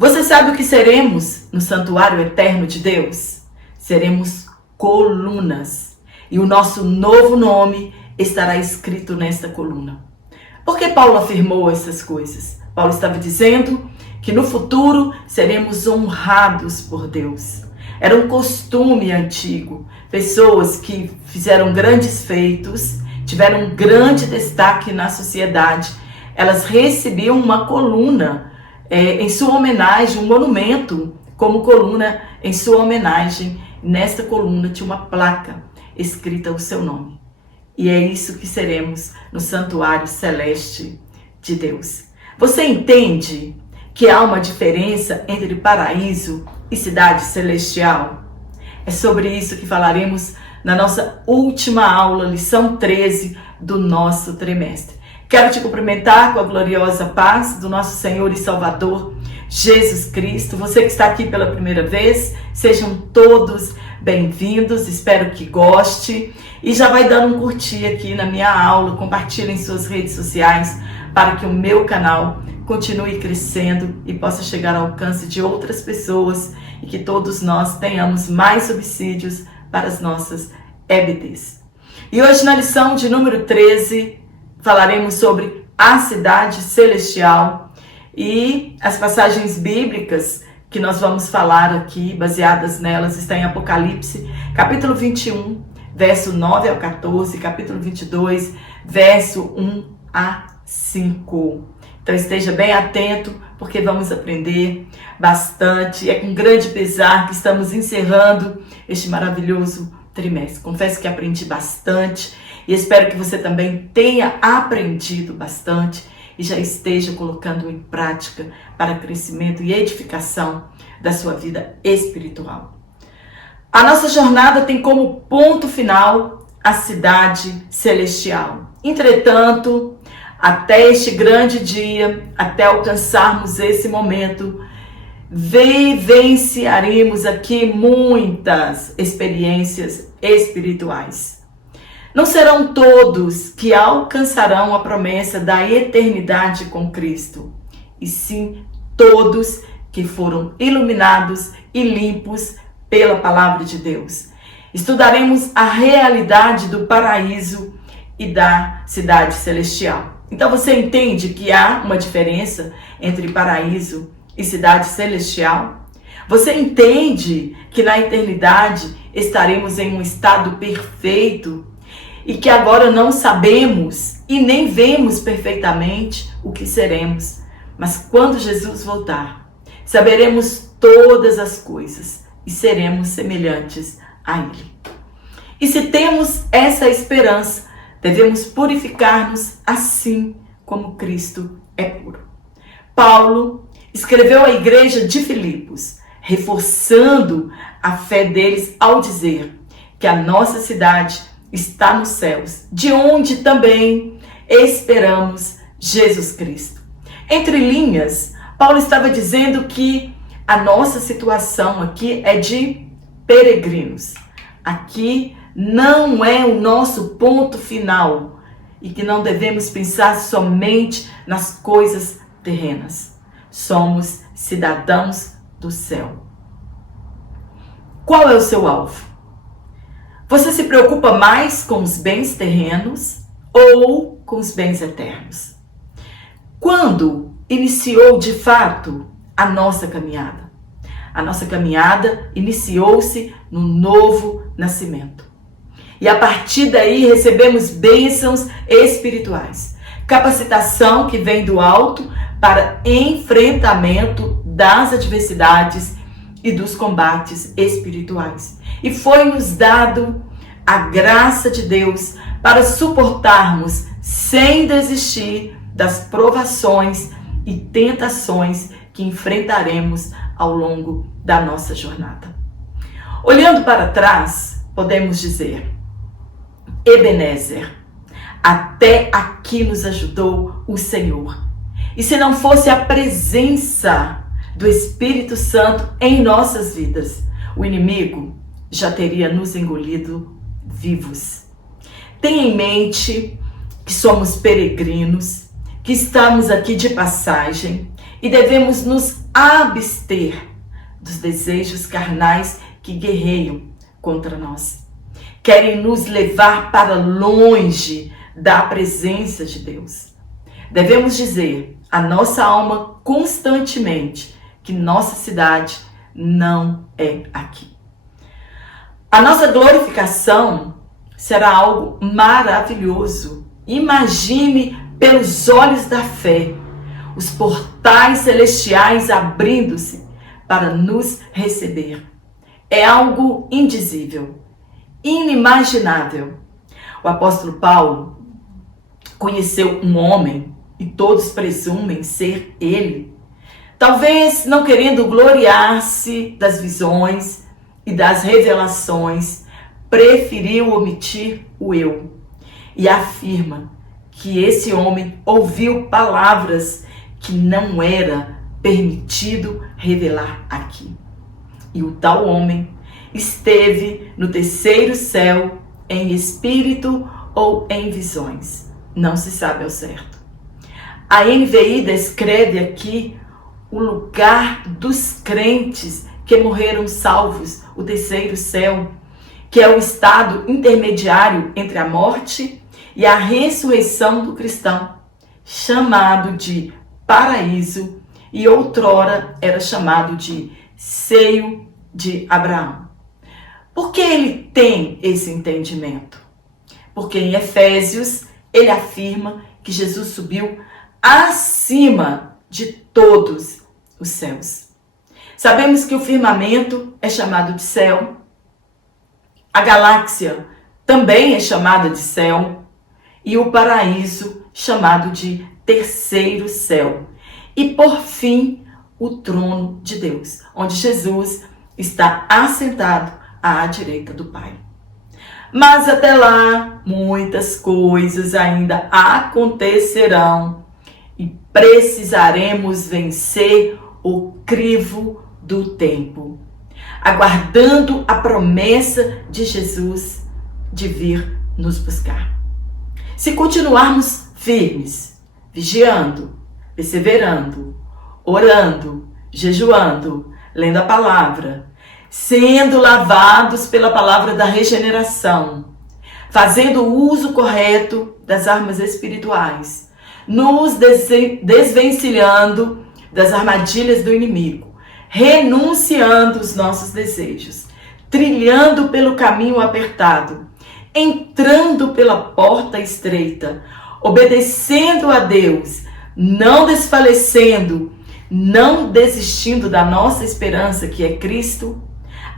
Você sabe o que seremos no santuário eterno de Deus? Seremos colunas. E o nosso novo nome estará escrito nesta coluna. Por que Paulo afirmou essas coisas? Paulo estava dizendo que no futuro seremos honrados por Deus. Era um costume antigo. Pessoas que fizeram grandes feitos, tiveram um grande destaque na sociedade, elas recebiam uma coluna em sua homenagem, um monumento como coluna em sua homenagem. Nesta coluna tinha uma placa escrita o seu nome. E é isso que seremos no santuário celeste de Deus. Você entende que há uma diferença entre paraíso e cidade celestial? É sobre isso que falaremos na nossa última aula, lição 13 do nosso trimestre. Quero te cumprimentar com a gloriosa paz do nosso Senhor e Salvador, Jesus Cristo. Você que está aqui pela primeira vez, sejam todos bem-vindos, espero que goste. E já vai dando um curtir aqui na minha aula, compartilhe em suas redes sociais para que o meu canal continue crescendo e possa chegar ao alcance de outras pessoas e que todos nós tenhamos mais subsídios para as nossas EBDs. E hoje na lição de número 13, falaremos sobre a cidade celestial e as passagens bíblicas que nós vamos falar aqui, baseadas nelas, está em Apocalipse, capítulo 21, verso 9 ao 14, capítulo 22, verso 1 a 5. Então esteja bem atento, porque vamos aprender bastante. É com grande pesar que estamos encerrando este maravilhoso trimestre. Confesso que aprendi bastante e espero que você também tenha aprendido bastante e já esteja colocando em prática para crescimento e edificação da sua vida espiritual. A nossa jornada tem como ponto final a cidade celestial. Entretanto, até este grande dia, até alcançarmos esse momento, vivenciaremos aqui muitas experiências espirituais. Não serão todos que alcançarão a promessa da eternidade com Cristo, e sim todos que foram iluminados e limpos pela palavra de Deus. Estudaremos a realidade do paraíso e da cidade celestial. Então você entende que há uma diferença entre paraíso e cidade celestial? Você entende que na eternidade estaremos em um estado perfeito e que agora não sabemos e nem vemos perfeitamente o que seremos, mas quando Jesus voltar, saberemos todas as coisas e seremos semelhantes a Ele. E se temos essa esperança, devemos purificar-nos assim como Cristo é puro. Paulo escreveu à igreja de Filipos, reforçando a fé deles ao dizer que a nossa cidade está nos céus, de onde também esperamos Jesus Cristo. Entre linhas, Paulo estava dizendo que a nossa situação aqui é de peregrinos. Aqui não é o nosso ponto final e que não devemos pensar somente nas coisas terrenas. Somos cidadãos do céu. Qual é o seu alvo? Você se preocupa mais com os bens terrenos ou com os bens eternos? Quando iniciou de fato a nossa caminhada? A nossa caminhada iniciou-se no novo nascimento. E a partir daí recebemos bênçãos espirituais. Capacitação que vem do alto para enfrentamento das adversidades e dos combates espirituais. E foi-nos dado a graça de Deus para suportarmos sem desistir das provações e tentações que enfrentaremos ao longo da nossa jornada. Olhando para trás, podemos dizer: Ebenezer, até aqui nos ajudou o Senhor. E se não fosse a presença do Espírito Santo em nossas vidas, o inimigo já teria nos engolido vivos. Tenha em mente que somos peregrinos, que estamos aqui de passagem e devemos nos abster dos desejos carnais que guerreiam contra nós. Querem nos levar para longe da presença de Deus. Devemos dizer à nossa alma constantemente que nossa cidade não é aqui. A nossa glorificação será algo maravilhoso. Imagine pelos olhos da fé os portais celestiais abrindo-se para nos receber. É algo indizível, inimaginável. O apóstolo Paulo conheceu um homem, e todos presumem ser ele, talvez não querendo gloriar-se das visões e das revelações, preferiu omitir o eu e afirma que esse homem ouviu palavras que não era permitido revelar aqui. E o tal homem esteve no terceiro céu em espírito ou em visões. Não se sabe ao certo. A NVI descreve aqui o lugar dos crentes que morreram salvos, o terceiro céu, que é o estado intermediário entre a morte e a ressurreição do cristão, chamado de paraíso e outrora era chamado de seio de Abraão. Por que ele tem esse entendimento? Porque em Efésios ele afirma que Jesus subiu acima de todos os céus. Sabemos que o firmamento é chamado de céu, a galáxia também é chamada de céu e o paraíso chamado de terceiro céu. E por fim, o trono de Deus, onde Jesus está assentado à direita do Pai. Mas até lá, muitas coisas ainda acontecerão e precisaremos vencer o crivo do tempo, aguardando a promessa de Jesus de vir nos buscar. Se continuarmos firmes, vigiando, perseverando, orando, jejuando, lendo a palavra, sendo lavados pela palavra da regeneração, fazendo o uso correto das armas espirituais, nos desvencilhando das armadilhas do inimigo, renunciando os nossos desejos, trilhando pelo caminho apertado, entrando pela porta estreita, obedecendo a Deus, não desfalecendo, não desistindo da nossa esperança que é Cristo,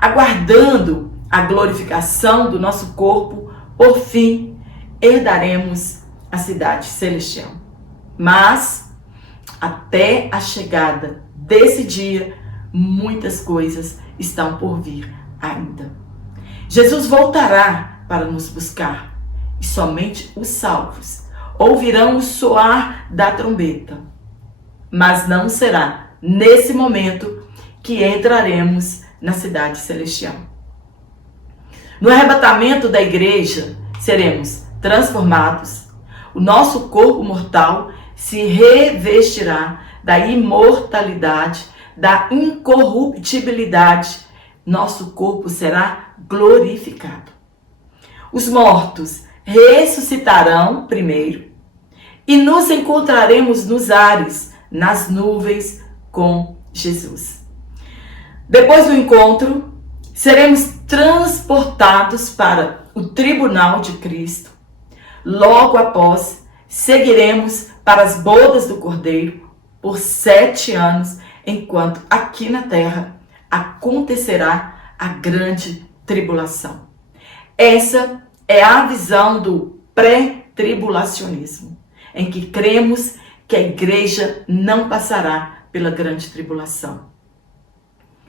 aguardando a glorificação do nosso corpo, por fim, herdaremos a cidade celestial. Mas, até a chegada desse dia, muitas coisas estão por vir ainda. Jesus voltará para nos buscar e somente os salvos ouvirão o soar da trombeta. Mas não será nesse momento que entraremos na cidade celestial. No arrebatamento da igreja, seremos transformados. O nosso corpo mortal se revestirá da imortalidade, da incorruptibilidade. Nosso corpo será glorificado. Os mortos ressuscitarão primeiro e nos encontraremos nos ares, nas nuvens com Jesus. Depois do encontro, seremos transportados para o tribunal de Cristo. Logo após, seguiremos para as bodas do Cordeiro por 7 anos, enquanto aqui na terra acontecerá a grande tribulação. Essa é a visão do pré-tribulacionismo, em que cremos que a igreja não passará pela grande tribulação.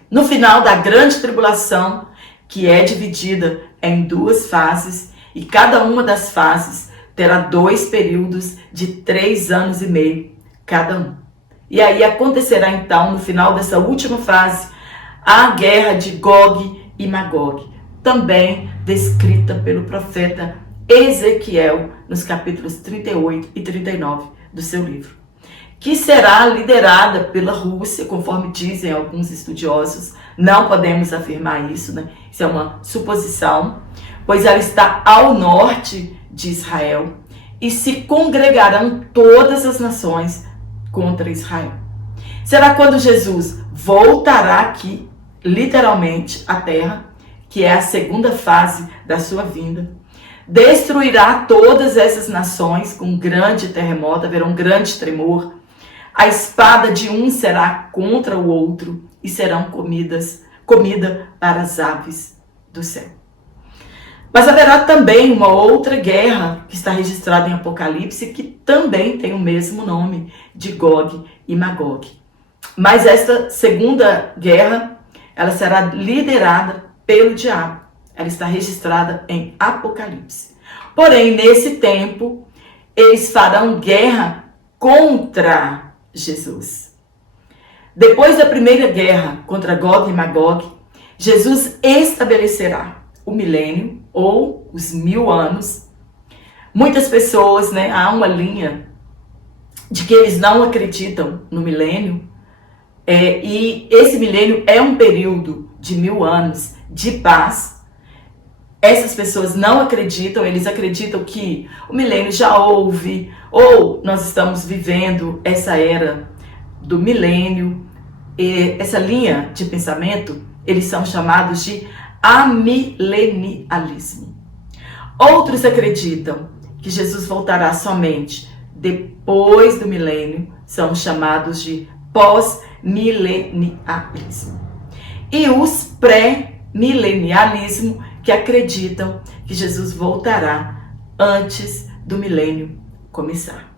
No final da grande tribulação, que é dividida em 2 fases, e cada uma das fases terá 2 períodos de 3 anos e meio cada um. E aí acontecerá então, no final dessa última fase, a guerra de Gog e Magog, também descrita pelo profeta Ezequiel nos capítulos 38 e 39 do seu livro, que será liderada pela Rússia, conforme dizem alguns estudiosos. Não podemos afirmar isso, né? Isso é uma suposição, pois ela está ao norte de Israel e se congregarão todas as nações contra Israel. Será quando Jesus voltará aqui, literalmente, à terra, que é a segunda fase da sua vinda, destruirá todas essas nações com um grande terremoto, haverá um grande tremor. A espada de um será contra o outro e serão comida para as aves do céu. Mas haverá também uma outra guerra que está registrada em Apocalipse, que também tem o mesmo nome, de Gog e Magog. Mas esta segunda guerra, ela será liderada pelo diabo. Ela está registrada em Apocalipse. Porém, nesse tempo, eles farão guerra contra Jesus. Depois da primeira guerra contra Gog e Magog, Jesus estabelecerá o milênio, ou os 1000 anos. Muitas pessoas, né, há uma linha de que eles não acreditam no milênio, e esse milênio é um período de 1000 anos de paz. Essas pessoas não acreditam, eles acreditam que o milênio já houve, ou nós estamos vivendo essa era do milênio. E essa linha de pensamento, eles são chamados de amilenialismo. Outros acreditam que Jesus voltará somente depois do milênio, são chamados de pós-milenialismo. E os pré-milenialismo, que acreditam que Jesus voltará antes do milênio começar.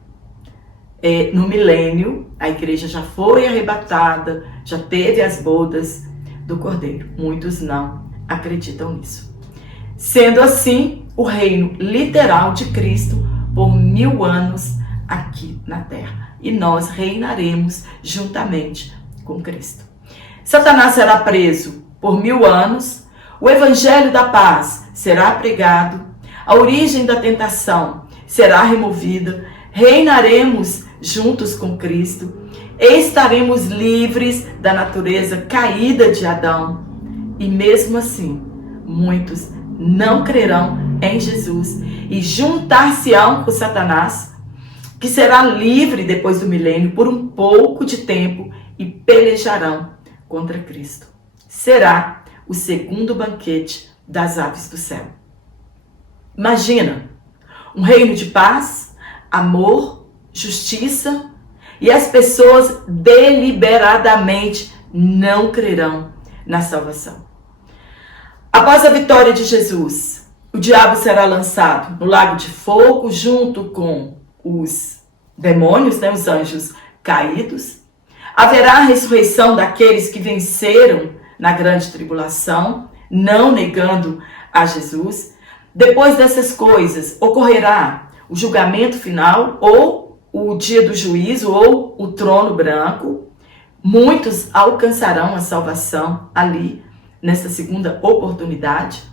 No milênio, a igreja já foi arrebatada, já teve as bodas do Cordeiro. Muitos não acreditam nisso. Sendo assim, o reino literal de Cristo por 1000 anos aqui na terra. E nós reinaremos juntamente com Cristo. Satanás será preso por 1000 anos. O evangelho da paz será pregado. A origem da tentação será removida. Reinaremos juntos com Cristo. Estaremos livres da natureza caída de Adão. E mesmo assim, muitos não crerão em Jesus e juntar-se-ão com Satanás, que será livre depois do milênio por um pouco de tempo, e pelejarão contra Cristo. Será o segundo banquete das aves do céu. Imagina um reino de paz, amor, justiça, e as pessoas deliberadamente não crerão na salvação. Após a vitória de Jesus, o diabo será lançado no lago de fogo junto com os demônios, né, os anjos caídos. Haverá a ressurreição daqueles que venceram na grande tribulação, não negando a Jesus. Depois dessas coisas, ocorrerá o julgamento final, ou o dia do juízo, ou o trono branco. Muitos alcançarão a salvação ali, nessa segunda oportunidade.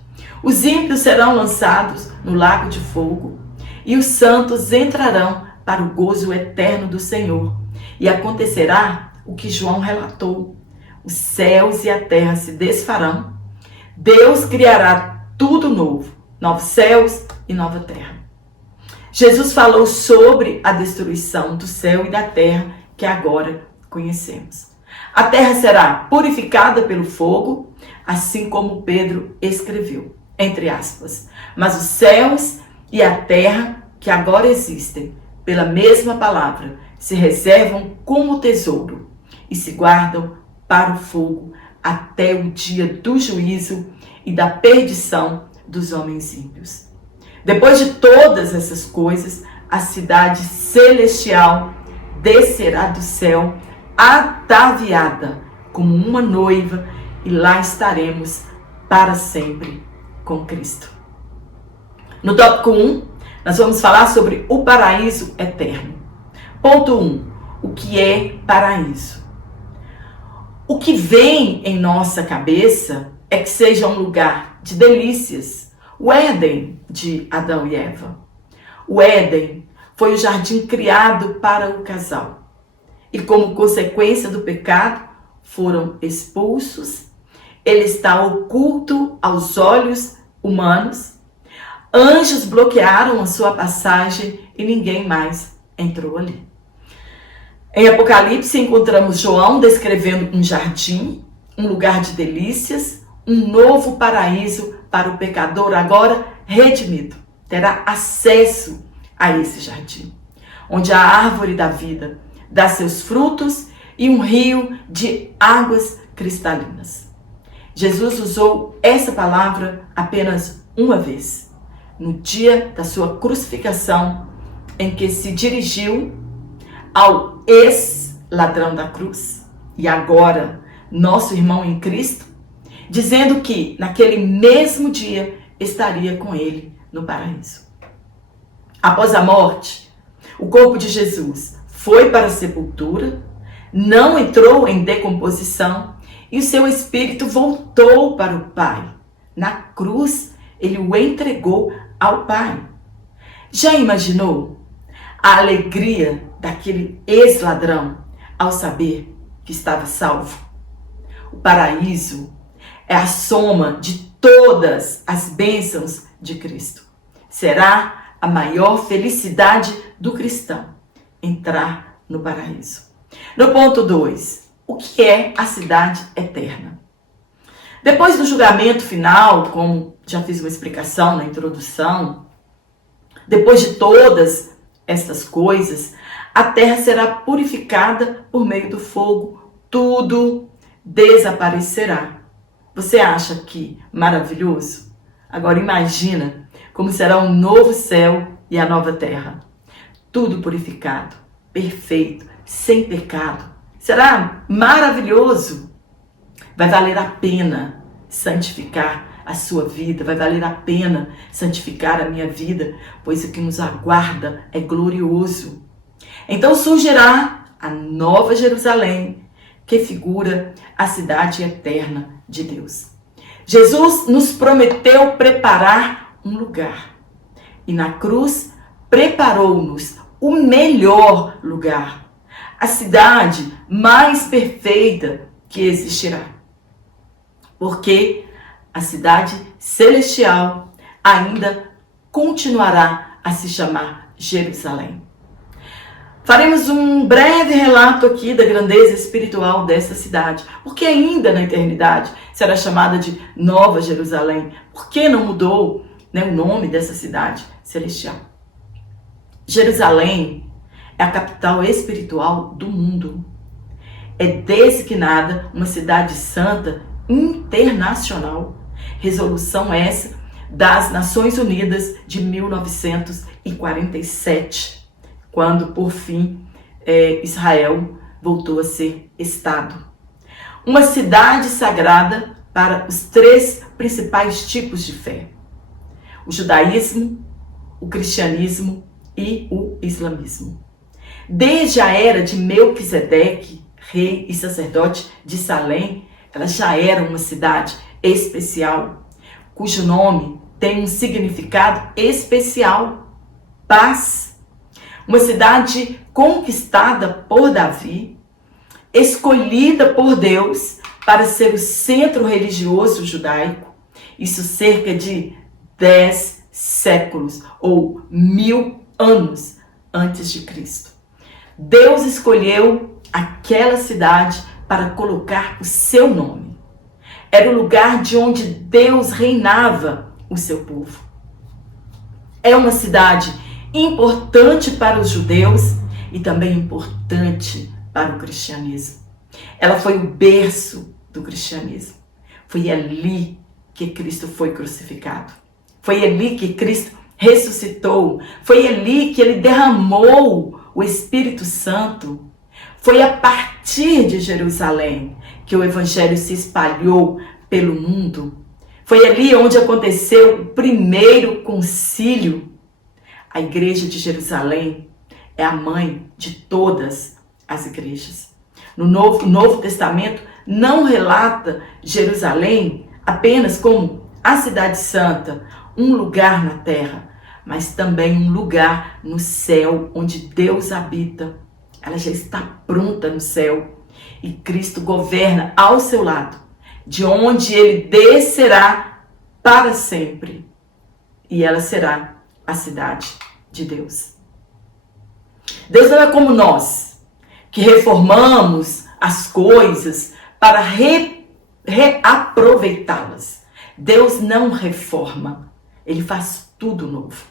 Os ímpios serão lançados no lago de fogo, e os santos entrarão para o gozo eterno do Senhor. E acontecerá o que João relatou: os céus e a terra se desfarão. Deus criará tudo novo, novos céus e nova terra. Jesus falou sobre a destruição do céu e da terra que agora conhecemos. A terra será purificada pelo fogo, assim como Pedro escreveu, entre aspas. Mas os céus e a terra que agora existem, pela mesma palavra, se reservam como tesouro e se guardam para o fogo até o dia do juízo e da perdição dos homens ímpios. Depois de todas essas coisas, a cidade celestial descerá do céu ataviada como uma noiva, e lá estaremos para sempre com Cristo. No tópico 1, nós vamos falar sobre o paraíso eterno. Ponto 1. O que é paraíso? O que vem em nossa cabeça é que seja um lugar de delícias. O Éden de Adão e Eva. O Éden foi o jardim criado para o casal. e como consequência do pecado foram expulsos. Ele está oculto aos olhos humanos. Anjos bloquearam a sua passagem e ninguém mais entrou ali. Em Apocalipse encontramos João descrevendo um jardim, um lugar de delícias, um novo paraíso para o pecador agora redimido. Terá acesso a esse jardim, onde a árvore da vida dá seus frutos e um rio de águas cristalinas. Jesus usou essa palavra apenas uma vez, no dia da sua crucificação, em que se dirigiu ao ex-ladrão da cruz e agora nosso irmão em Cristo, dizendo que naquele mesmo dia estaria com ele no paraíso. Após a morte, o corpo de Jesus foi para a sepultura, não entrou em decomposição e o seu espírito voltou para o Pai. Na cruz, ele o entregou ao Pai. Já imaginou a alegria daquele ex-ladrão ao saber que estava salvo? O paraíso é a soma de todas as bênçãos de Cristo. Será a maior felicidade do cristão entrar no paraíso. No ponto 2, o que é a cidade eterna? Depois do julgamento final, como já fiz uma explicação na introdução, depois de todas estas coisas, a terra será purificada por meio do fogo, tudo desaparecerá. Você acha que maravilhoso? Agora imagina como será um novo céu e a nova terra. Tudo purificado, perfeito, sem pecado. Será maravilhoso. Vai valer a pena santificar a sua vida, vai valer a pena santificar a minha vida, pois o que nos aguarda é glorioso. Então surgirá a nova Jerusalém, que figura a cidade eterna de Deus. Jesus nos prometeu preparar um lugar e na cruz preparou-nos o melhor lugar, a cidade mais perfeita que existirá. Porque a cidade celestial ainda continuará a se chamar Jerusalém. Faremos um breve relato aqui da grandeza espiritual dessa cidade. Porque ainda na eternidade será chamada de Nova Jerusalém. Por que não mudou, o nome dessa cidade celestial? Jerusalém é a capital espiritual do mundo. É designada uma cidade santa internacional. Resolução essa das Nações Unidas de 1947. Quando, por fim, Israel voltou a ser Estado. Uma cidade sagrada para os 3 principais tipos de fé: o judaísmo, o cristianismo e o islamismo. Desde a era de Melquisedeque, rei e sacerdote de Salém, ela já era uma cidade especial, cujo nome tem um significado especial: paz. Uma cidade conquistada por Davi, escolhida por Deus para ser o centro religioso judaico, isso cerca de 10 séculos ou 1000 anos antes de Cristo. Deus escolheu aquela cidade para colocar o seu nome. Era o lugar de onde Deus reinava o seu povo. É uma cidade importante para os judeus e também importante para o cristianismo. Ela foi o berço do cristianismo. Foi ali que Cristo foi crucificado. Foi ali que Cristo ressuscitou. Foi ali que ele derramou o Espírito Santo. Foi a partir de Jerusalém que o evangelho se espalhou pelo mundo. Foi ali onde aconteceu o primeiro concílio. A igreja de Jerusalém é a mãe de todas as igrejas. No Novo Testamento não relata Jerusalém apenas como a cidade santa, um lugar na terra, mas também um lugar no céu onde Deus habita ela já está pronta no céu. E Cristo governa ao seu lado, de onde ele descerá para sempre. E ela será a cidade de Deus. Deus não é como nós, que reformamos as coisas para reaproveitá-las. Deus não reforma, ele faz tudo novo.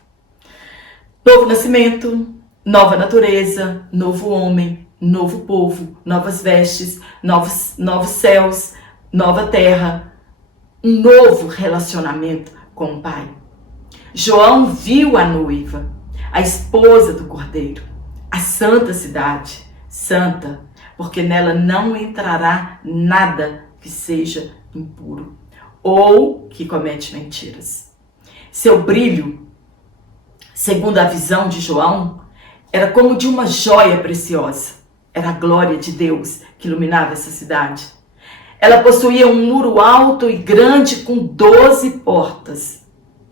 Novo nascimento, nova natureza, novo homem, novo povo, novas vestes, novos céus, nova terra, um novo relacionamento com o Pai. João viu a noiva, a esposa do Cordeiro, a santa cidade, santa, porque nela não entrará nada que seja impuro ou que comete mentiras. Seu brilho, segundo a visão de João, era como de uma joia preciosa. Era a glória de Deus que iluminava essa cidade. Ela possuía um muro alto e grande com 12 portas,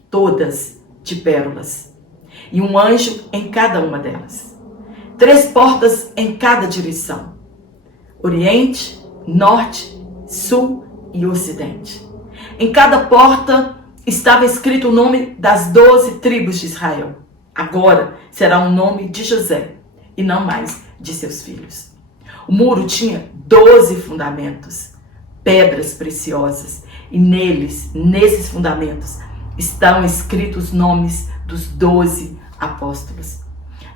todas de pérolas, e um anjo em cada uma delas. 3 portas em cada direção: Oriente, Norte, Sul e Ocidente. Em cada porta estava escrito o nome das 12 tribos de Israel. Agora será o nome de José e não mais de seus filhos. O muro tinha 12 fundamentos, pedras preciosas, e nesses fundamentos, estão escritos os nomes dos 12 apóstolos.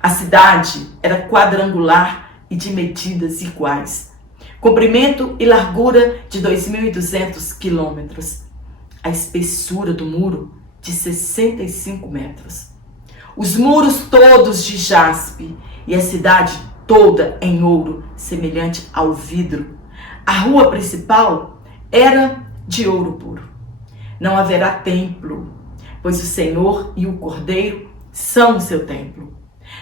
A cidade era quadrangular e de medidas iguais, comprimento e largura de 2.200 quilômetros, a espessura do muro de 65 metros. Os muros todos de jaspe e a cidade toda em ouro, semelhante ao vidro. A rua principal era de ouro puro. Não haverá templo, pois o Senhor e o Cordeiro são o seu templo.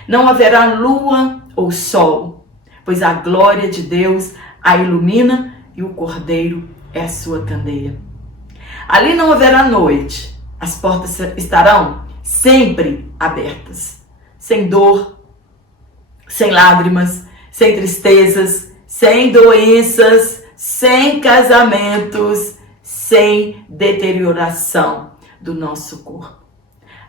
Não haverá lua ou sol, pois a glória de Deus a ilumina e o Cordeiro é a sua candeia. Ali não haverá noite, as portas estarão sempre abertas, sem dor, sem lágrimas, sem tristezas, sem doenças, sem casamentos, sem deterioração do nosso corpo.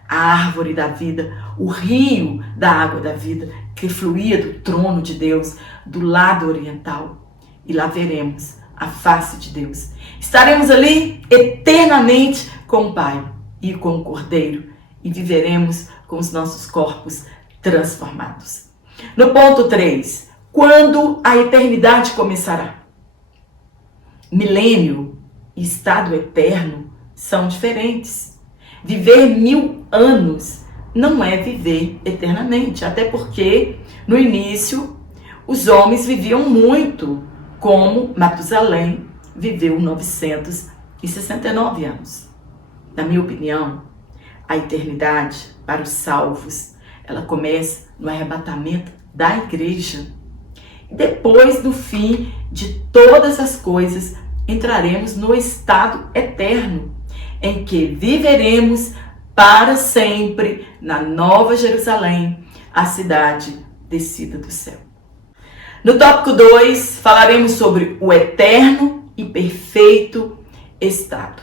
A árvore da vida, o rio da água da vida que fluía do trono de Deus do lado oriental. E lá veremos a face de Deus. Estaremos ali eternamente com o Pai e com o Cordeiro e viveremos com os nossos corpos transformados. No ponto 3, quando a eternidade começará? Milênio e estado eterno são diferentes. Viver 1000 anos não é viver eternamente, até porque no início os homens viviam muito, como Matusalém viveu 969 anos. Na minha opinião, a eternidade para os salvos, ela começa no arrebatamento da igreja. Depois do fim de todas as coisas, entraremos no estado eterno, em que viveremos para sempre na Nova Jerusalém, a cidade descida do céu. No tópico 2, falaremos sobre o eterno e perfeito estado.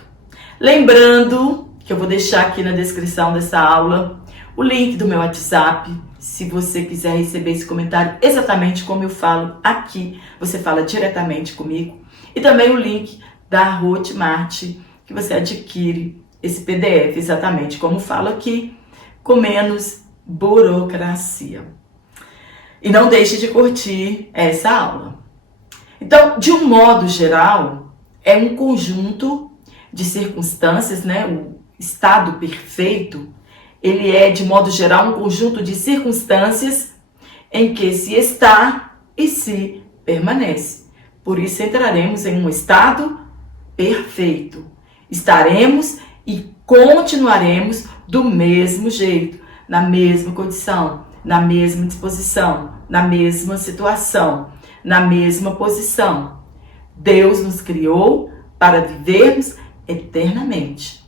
Lembrando que eu vou deixar aqui na descrição dessa aula o link do meu WhatsApp. Se você quiser receber esse comentário exatamente como eu falo aqui, você fala diretamente comigo. E também o link da Hotmart, que você adquire esse PDF exatamente como falo aqui, com menos burocracia. E não deixe de curtir essa aula. Então, de um modo geral, é um conjunto de circunstâncias, né? O estado perfeito, ele é, de modo geral, um conjunto de circunstâncias em que se está e se permanece. Por isso, entraremos em um estado perfeito. Estaremos e continuaremos do mesmo jeito, na mesma condição, na mesma disposição, na mesma situação, na mesma posição. Deus nos criou para vivermos eternamente.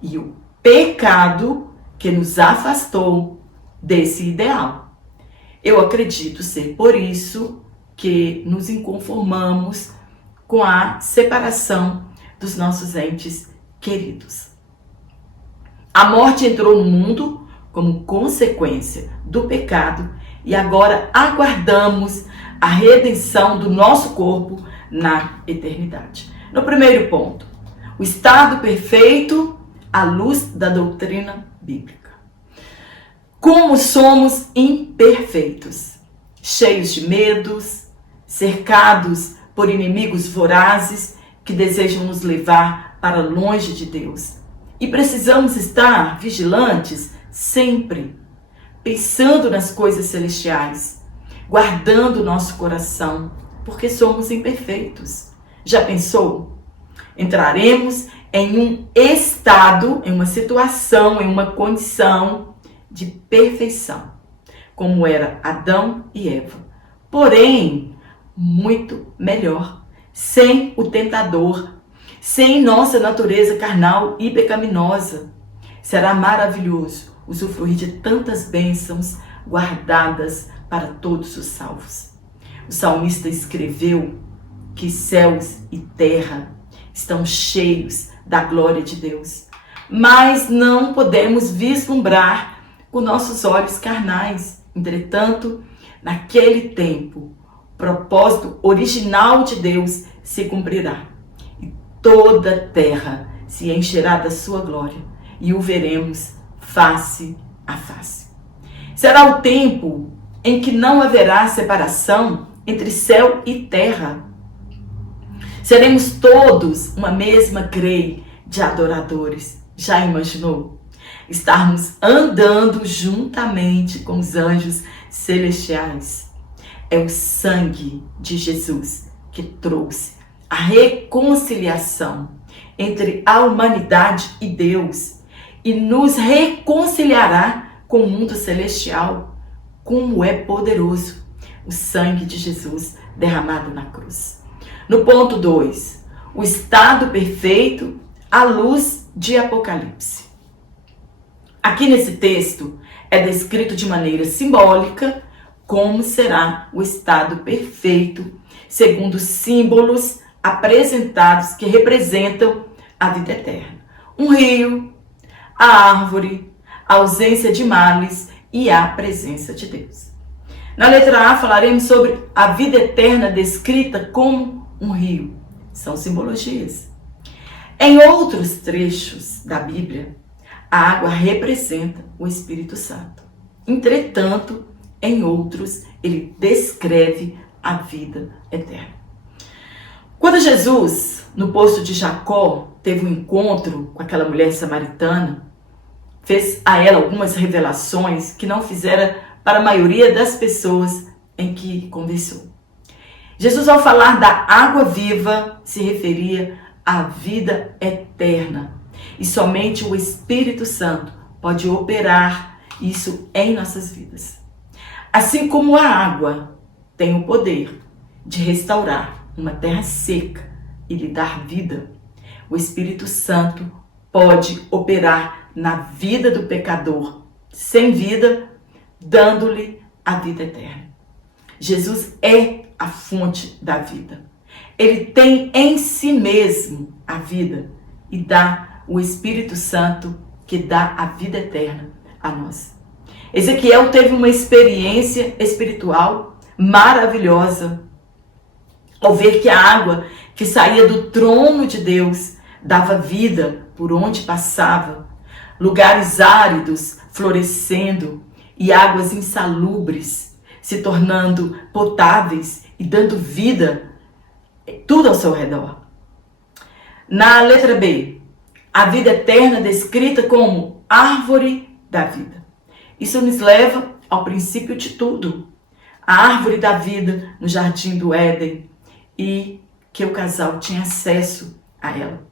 E o pecado que nos afastou desse ideal. Eu acredito ser por isso que nos inconformamos com a separação dos nossos entes queridos. A morte entrou no mundo como consequência do pecado e agora aguardamos a redenção do nosso corpo na eternidade. No primeiro ponto, o estado perfeito à luz da doutrina bíblica. Como somos imperfeitos, cheios de medos, cercados por inimigos vorazes que desejam nos levar para longe de Deus. E precisamos estar vigilantes sempre, pensando nas coisas celestiais, guardando o nosso coração, porque somos imperfeitos. Já pensou? Entraremos em um estado, em uma situação, em uma condição de perfeição, como era Adão e Eva. Porém, muito melhor, sem o tentador, sem nossa natureza carnal e pecaminosa. Será maravilhoso usufruir de tantas bênçãos guardadas para todos os salvos. O salmista escreveu que céus e terra estão cheios da glória de Deus, mas não podemos vislumbrar com nossos olhos carnais. Entretanto, naquele tempo, o propósito original de Deus se cumprirá e toda a terra se encherá da sua glória e o veremos face a face. Será o tempo em que não haverá separação entre céu e terra. Seremos todos uma mesma grei de adoradores. Já imaginou? Estarmos andando juntamente com os anjos celestiais. É o sangue de Jesus que trouxe a reconciliação entre a humanidade e Deus e nos reconciliará com o mundo celestial. Como é poderoso o sangue de Jesus derramado na cruz. No ponto 2, o estado perfeito à luz de Apocalipse. Aqui nesse texto é descrito de maneira simbólica como será o estado perfeito, segundo símbolos apresentados que representam a vida eterna. Um rio, a árvore, a ausência de males e a presença de Deus. Na letra A falaremos sobre a vida eterna descrita como um rio. São simbologias. Em outros trechos da Bíblia, a água representa o Espírito Santo. Entretanto, em outros, ele descreve a vida eterna. Quando Jesus, no poço de Jacó, teve um encontro com aquela mulher samaritana, fez a ela algumas revelações que não fizera para a maioria das pessoas em que conversou. Jesus, ao falar da água viva, se referia à vida eterna. E somente o Espírito Santo pode operar isso em nossas vidas. Assim como a água tem o poder de restaurar uma terra seca e lhe dar vida, o Espírito Santo pode operar na vida do pecador sem vida, dando-lhe a vida eterna. Jesus é a fonte da vida. Ele tem em si mesmo a vida e dá o Espírito Santo que dá a vida eterna a nós. Ezequiel teve uma experiência espiritual maravilhosa ao ver que a água que saía do trono de Deus dava vida por onde passava, lugares áridos florescendo e águas insalubres se tornando potáveis e dando vida tudo ao seu redor. Na letra B, a vida eterna descrita como árvore da vida. Isso nos leva ao princípio de tudo. A árvore da vida no jardim do Éden e que o casal tinha acesso a ela.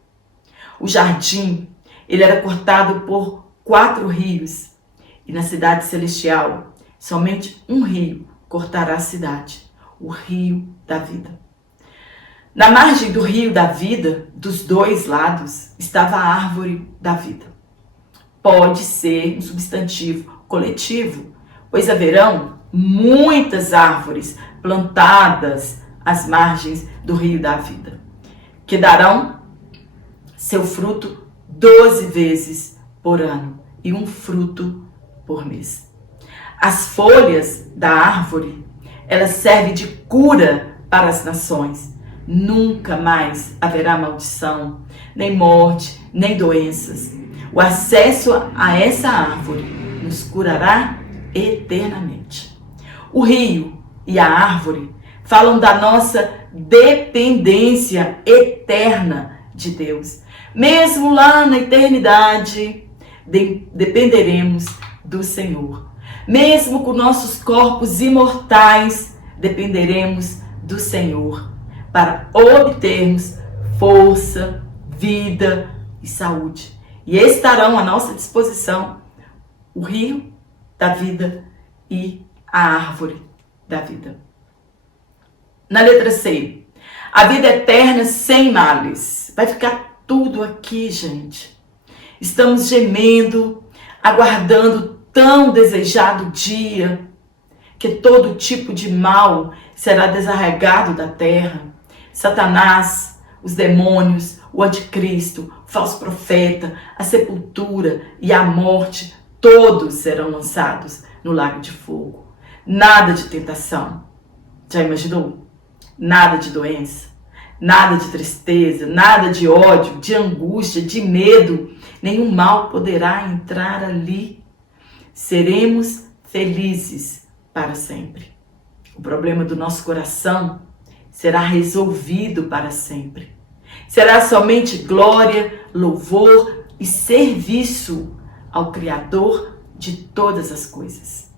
O jardim, ele era cortado por 4 rios e na cidade celestial, somente um rio cortará a cidade, o rio da vida. Na margem do rio da vida, dos 2 lados, estava a árvore da vida. Pode ser um substantivo coletivo, pois haverão muitas árvores plantadas às margens do rio da vida, que darão seu fruto 12 vezes por ano e um fruto por mês. As folhas da árvore, elas servem de cura para as nações. Nunca mais haverá maldição, nem morte, nem doenças. O acesso a essa árvore nos curará eternamente. O rio e a árvore falam da nossa dependência eterna de Deus. Mesmo lá na eternidade, dependeremos do Senhor. Mesmo com nossos corpos imortais, dependeremos do Senhor para obtermos força, vida e saúde. E estarão à nossa disposição o rio da vida e a árvore da vida. Na letra C, a vida eterna sem males. Vai ficar tudo aqui, gente. Estamos gemendo, aguardando tão desejado dia, que todo tipo de mal será desarraigado da terra. Satanás, os demônios, o anticristo, o falso profeta, a sepultura e a morte, todos serão lançados no lago de fogo. Nada de tentação. Já imaginou? Nada de doença, nada de tristeza, nada de ódio, de angústia, de medo. Nenhum mal poderá entrar ali. Seremos felizes para sempre. O problema do nosso coração será resolvido para sempre. Será somente glória, louvor e serviço ao Criador de todas as coisas.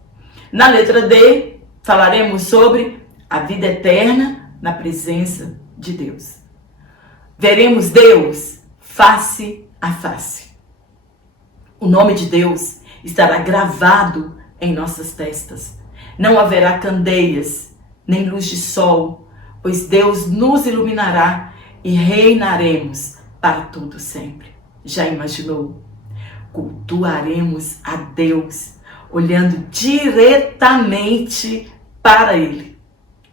Na letra D, falaremos sobre a vida eterna na presença de Deus. Veremos Deus face a face. O nome de Deus estará gravado em nossas testas. Não haverá candeias, nem luz de sol, pois Deus nos iluminará e reinaremos para todo sempre. Já imaginou? Cultuaremos a Deus, olhando diretamente para Ele.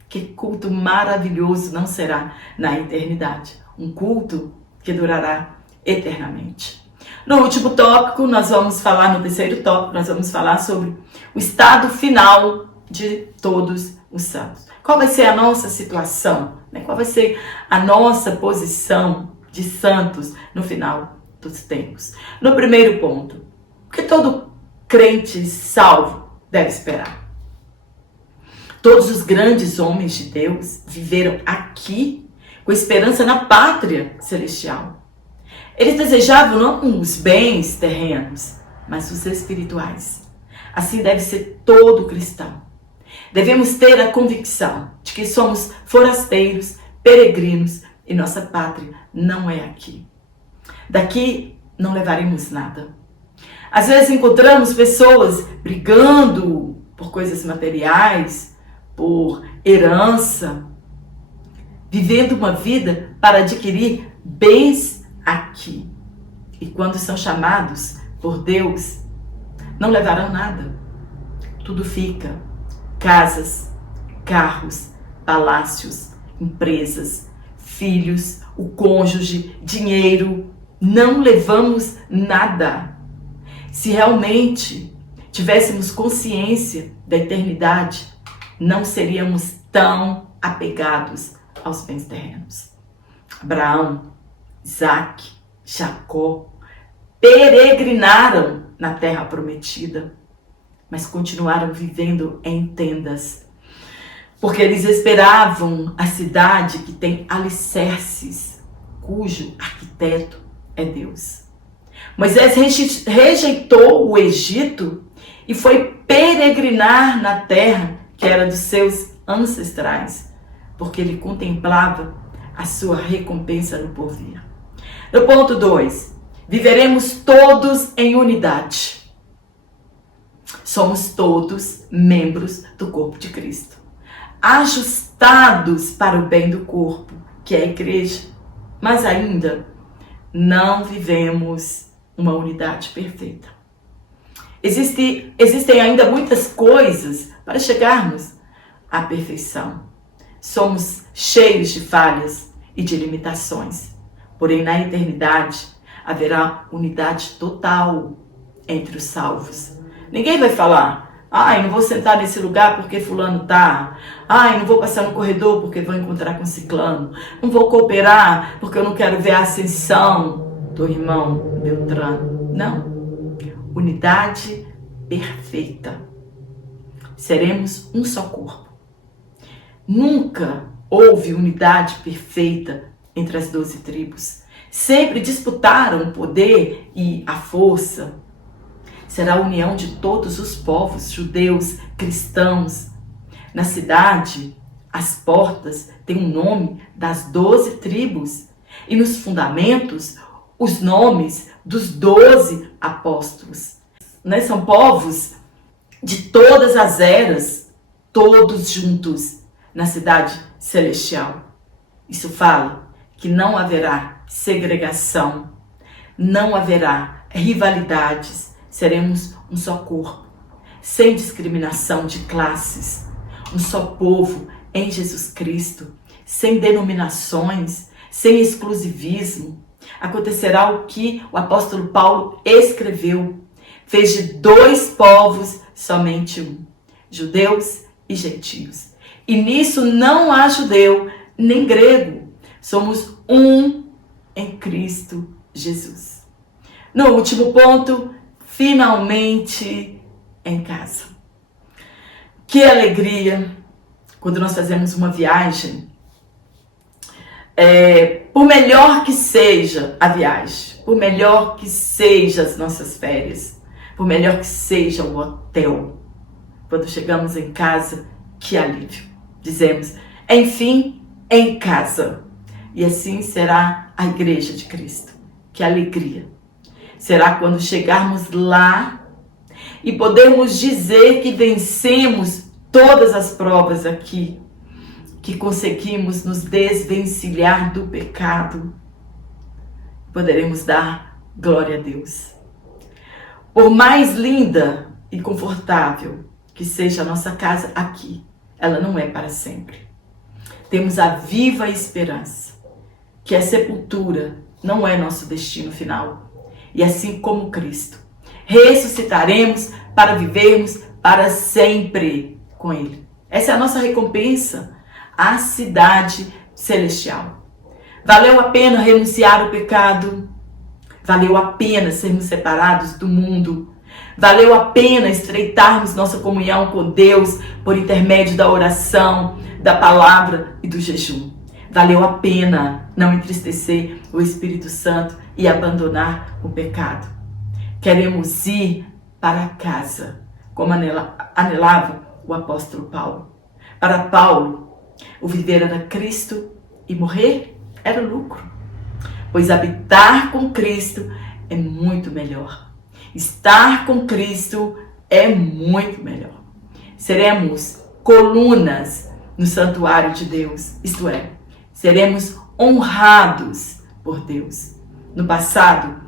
Que culto maravilhoso não será na eternidade? Um culto que durará eternamente. No último tópico, no terceiro tópico, nós vamos falar sobre o estado final de todos os santos. Qual vai ser a nossa situação? Qual vai ser a nossa posição de santos no final dos tempos? No primeiro ponto, o que todo crente salvo deve esperar? Todos os grandes homens de Deus viveram aqui com esperança na pátria celestial. Eles desejavam não os bens terrenos, mas os espirituais. Assim deve ser todo cristão. Devemos ter a convicção de que somos forasteiros, peregrinos e nossa pátria não é aqui. Daqui não levaremos nada. Às vezes encontramos pessoas brigando por coisas materiais, por herança, vivendo uma vida para adquirir bens aqui. E quando são chamados por Deus, não levarão nada. Tudo fica. Casas, carros, palácios, empresas, filhos, o cônjuge, dinheiro. Não levamos nada. Se realmente tivéssemos consciência da eternidade, não seríamos tão apegados aos bens terrenos. Abraão, Isaac, Jacó peregrinaram na terra prometida, mas continuaram vivendo em tendas, porque eles esperavam a cidade que tem alicerces, cujo arquiteto é Deus. Moisés rejeitou o Egito e foi peregrinar na terra que era dos seus ancestrais, porque ele contemplava a sua recompensa no porvir. No ponto 2, viveremos todos em unidade. Somos todos membros do corpo de Cristo, ajustados para o bem do corpo, que é a igreja, mas ainda não vivemos uma unidade perfeita. Existem ainda muitas coisas para chegarmos à perfeição. Somos cheios de falhas e de limitações, porém na eternidade haverá unidade total entre os salvos. Ninguém vai falar: ai, não vou sentar nesse lugar porque fulano tá. Ai, não vou passar no corredor porque vou encontrar com ciclano. Não vou cooperar porque eu não quero ver a ascensão do irmão Beltrano. Não. Unidade perfeita. Seremos um só corpo. Nunca houve unidade perfeita entre as 12 tribos. Sempre disputaram o poder e a força. Será a união de todos os povos, judeus, cristãos. Na cidade, as portas têm o nome das 12 tribos e nos fundamentos, os nomes dos 12 apóstolos. São povos de todas as eras, todos juntos na cidade celestial. Isso fala que não haverá segregação, não haverá rivalidades, seremos um só corpo, sem discriminação de classes, um só povo em Jesus Cristo, sem denominações, sem exclusivismo. Acontecerá o que o apóstolo Paulo escreveu: fez de 2 povos somente um, judeus e gentios. E nisso não há judeu nem grego, somos um em Cristo Jesus. No último ponto, finalmente em casa. Que alegria quando nós fazemos uma viagem. Por melhor que seja a viagem, por melhor que sejam as nossas férias, por melhor que seja o hotel, quando chegamos em casa, que alívio. Dizemos: enfim, em casa. E assim será a igreja de Cristo. Que alegria. Será quando chegarmos lá e podermos dizer que vencemos todas as provas aqui, que conseguimos nos desvencilhar do pecado. Poderemos dar glória a Deus. Por mais linda e confortável que seja a nossa casa aqui, ela não é para sempre. Temos a viva esperança que a sepultura não é nosso destino final. E assim como Cristo, ressuscitaremos para vivermos para sempre com Ele. Essa é a nossa recompensa, a cidade celestial. Valeu a pena renunciar ao pecado? Valeu a pena sermos separados do mundo? Valeu a pena estreitarmos nossa comunhão com Deus por intermédio da oração, da palavra e do jejum? Valeu a pena não entristecer o Espírito Santo e abandonar o pecado? Queremos ir para casa, como anelava o apóstolo Paulo. Para Paulo, o viver era Cristo e morrer era lucro, pois habitar com Cristo é muito melhor. Estar com Cristo é muito melhor. Seremos colunas no santuário de Deus, isto é, seremos honrados por Deus. No passado,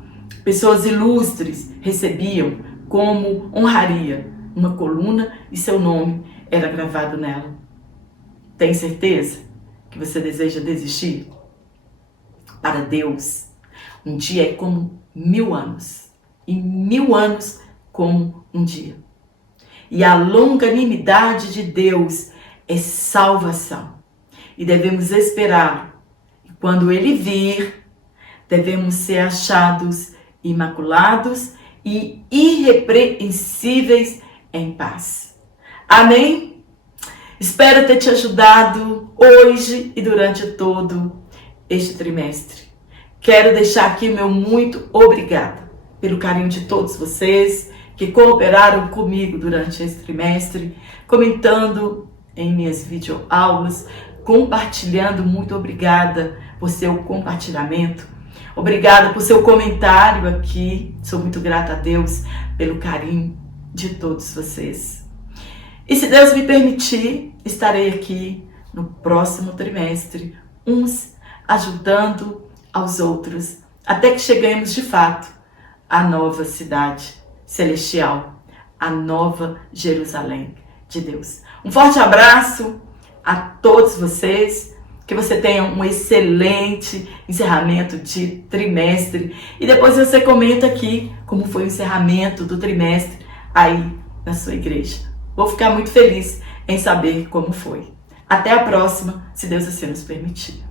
pessoas ilustres recebiam como honraria uma coluna e seu nome era gravado nela. Tem certeza que você deseja desistir? Para Deus, um dia é como 1000 anos, e 1000 anos como um dia. E a longanimidade de Deus é salvação. E devemos esperar. E quando Ele vir, devemos ser achados imaculados e irrepreensíveis em paz. Amém? Espero ter te ajudado hoje e durante todo este trimestre. Quero deixar aqui o meu muito obrigada pelo carinho de todos vocês que cooperaram comigo durante esse trimestre, comentando em minhas videoaulas, compartilhando. Muito obrigada por seu compartilhamento. Obrigada por seu comentário aqui. Sou muito grata a Deus pelo carinho de todos vocês. E se Deus me permitir, estarei aqui no próximo trimestre, uns ajudando aos outros, até que cheguemos de fato à nova cidade celestial, a nova Jerusalém, de Deus. Um forte abraço a todos vocês. Que você tenha um excelente encerramento de trimestre. E depois você comenta aqui como foi o encerramento do trimestre aí na sua igreja. Vou ficar muito feliz em saber como foi. Até a próxima, se Deus assim nos permitir.